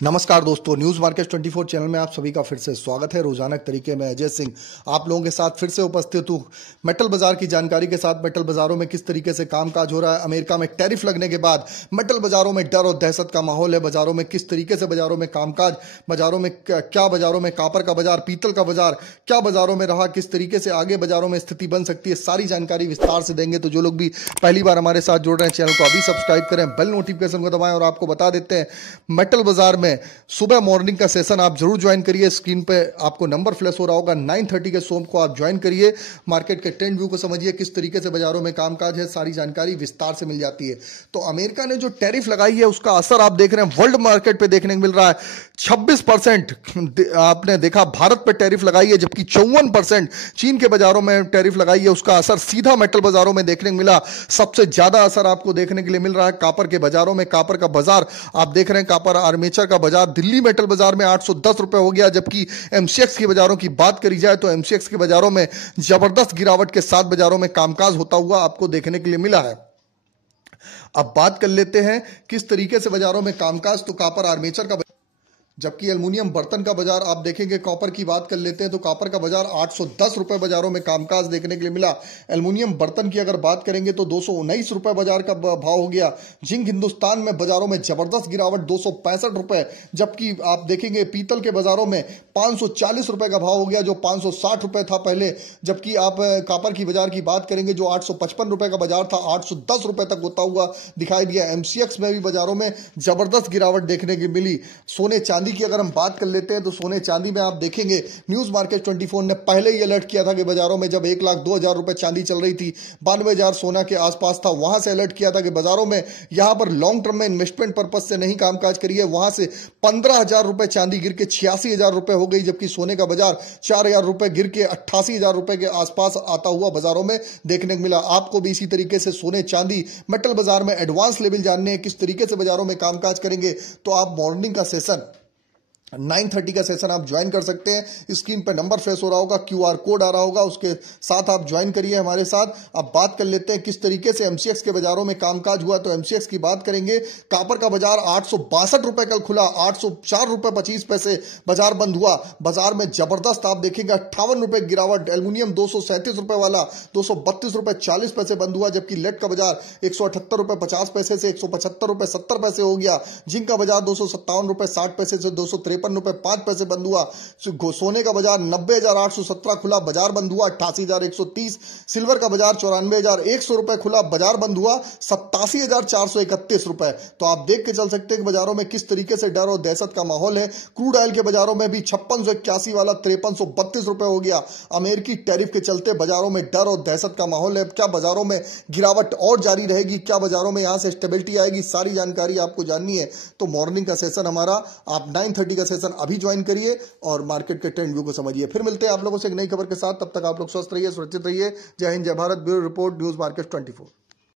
नमस्कार दोस्तों, news market 24 channel में आप सभी का फिर से स्वागत है। रोजाना के तरीके में अजय सिंह आप लोगों के साथ फिर से उपस्थित हूं। मेटल बाजार की जानकारी के साथ मेटल बाजारों में किस तरीके से कामकाज हो रहा है। अमेरिका में टैरिफ लगने के बाद मेटल बाजारों में डर और दहशत का माहौल है। बाजारों में किस तरीके से बाजारों में कामकाज, बाजारों में क्या, बाजारों में कॉपर का बाजार, पीतल का बाजार क्या बाजारों में रहा, किस तरीके से आगे बाजारों में स्थिति बन सकती है, सारी जानकारी विस्तार से देंगे। तो जो लोग भी पहली बार हमारे साथ जुड़ रहे हैं, चैनल को अभी सब्सक्राइब करें, बेल नोटिफिकेशन को दबाएं। और आपको बता देते हैं, मेटल बाजार में सुबह मॉर्निंग का सेशन आप जरूर ज्वाइन करिए। स्क्रीन पे आपको नंबर फ्लैश हो रहा होगा, 9:30 के शो को आप ज्वाइन करिए। मार्केट के ट्रेंड व्यू को समझिए, किस तरीके से बाजारों में कामकाज है, सारी जानकारी विस्तार से मिल जाती है। तो अमेरिका ने जो टैरिफ लगाई है उसका असर आप देख रहे हैं वर्ल्ड मार्केट पे देखने को मिल रहा है। 26% आपने देखा भारत पे टैरिफ लगाई है, जबकि 54% चीन के बाजारों में टैरिफ लगाई है। उसका असर सीधा मेटल बाजारों में देखने को मिला। सबसे ज्यादा असर आपको देखने के लिए मिल रहा है कॉपर के बाजारों में। कॉपर का बाजार आप देख रहे हैं, कॉपर आर्मेचर का बाजार दिल्ली मेटल बाजार में 810 रुपए हो गया। जबकि एमसीएक्स के बाजारों की बात करी जाए तो एमसीएक्स के बाजारों में जबरदस्त गिरावट के साथ बाजारों में कामकाज होता हुआ आपको देखने के लिए मिला है। अब बात कर लेते हैं किस तरीके से बाजारों में कामकाज। तो कॉपर आर्मेचर का, जबकि एल्युमिनियम बर्तन का बाजार आप देखेंगे, कॉपर की बात कर लेते हैं तो कॉपर का बाजार 810 रुपए बाजारों में कामकाज देखने के लिए मिला। एल्युमिनियम बर्तन की अगर बात करेंगे तो 219 रुपए बाजार का भाव हो गया। जिंक हिंदुस्तान में बाजारों में जबरदस्त गिरावट 265 रुपए। जबकि आप देखेंगे पीतल के बाजारों में 540 रुपए का भाव हो गया, जो 560 रुपए था पहले। जबकि आप कॉपर की बाजार की बात करेंगे, जो 855 रुपए का बाजार था, 810 रुपए तक होता हुआ दिखाई दिया। एमसीएक्स में भी बाजारों में जबरदस्त गिरावट देखने की मिली। सोने चांदी की अगर हम बात कर लेते हैं तो सोने चांदी में आप देखेंगे, न्यूज मार्केट 24 ने पहले ही अलर्ट किया था कि बाजारों में जब 1,02,000 रुपए चांदी चल रही थी, 92,000 सोना के आसपास था, वहां से अलर्ट किया था कि बाजारों में यहां पर लॉन्ग टर्म में इन्वेस्टमेंट पर्पज से नहीं कामकाज करिए। वहां से 15,000 रुपए चांदी गिर के 86,000 रुपए हो गई। जबकि सोने का बाजार 4,000 रुपए गिर के 88,000 रुपए के आसपास आता हुआ बाजारों में देखने को मिला। आपको भी इसी तरीके से सोने चांदी मेटल बाजार में एडवांस लेवल जानने हैं, किस तरीके से बाजारों में कामकाज करेंगे, तो आप मॉर्निंग का सेशन 9:30 का सेशन आप ज्वाइन कर सकते हैं। स्क्रीन पे नंबर फ्लैश हो रहा होगा, क्यूआर कोड आ रहा होगा, उसके साथ आप ज्वाइन करिए हमारे साथ। अब बात कर लेते हैं किस तरीके से एमसीएक्स के बाजारों में कामकाज हुआ। तो एमसीएक्स की बात करेंगे, कॉपर का बाजार 862 रुपए कल खुला, 804 रुपए 25 पैसे बाजार बंद हुआ। बाजार में जबरदस्त आप देखेंगे 58 रुपए गिरावट। एल्युमिनियम 237 रुपए वाला 232 रुपए 40 पैसे बंद हुआ। जबकि लेड का बाजार 178 रुपए 50 पैसे से 175 रुपए 70 पैसे हो गया। जिंक का बाजार 257 रुपए 60 पैसे से 253 रुपए 5 पैसे बंद हुआ। सोने का बाजार 90,817 खुला, बाजार बंद हुआ 88,130। सिल्वर का बाजार 94,100 रुपए खुला, बाजार बंद हुआ 87,431 रुपए। तो आप देख के चल सकते हैं कि बाजारों में किस तरीके से डर और दहशत का माहौल है। क्रूड ऑयल के बाजारों में भी 5681 वाला 5332 रुपए हो गया। अमेरिकी टैरिफ के चलते बाजारों में डर और दहशत का माहौल है। क्या बाजारों में गिरावट और जारी रहेगी, क्या बाजारों में यहां से स्टेबिलिटी आएगी, सारी जानकारी आपको जाननी है तो मॉर्निंग का सेशन हमारा आप 9:30 का सेशन अभी ज्वाइन करिए और मार्केट के ट्रेंड व्यू को समझिए। फिर मिलते हैं आप लोगों से एक नई खबर के साथ। तब तक आप लोग स्वस्थ रहिए, सुरक्षित रहिए। जय हिंद, जय Bharat. Bureau report, news market 24।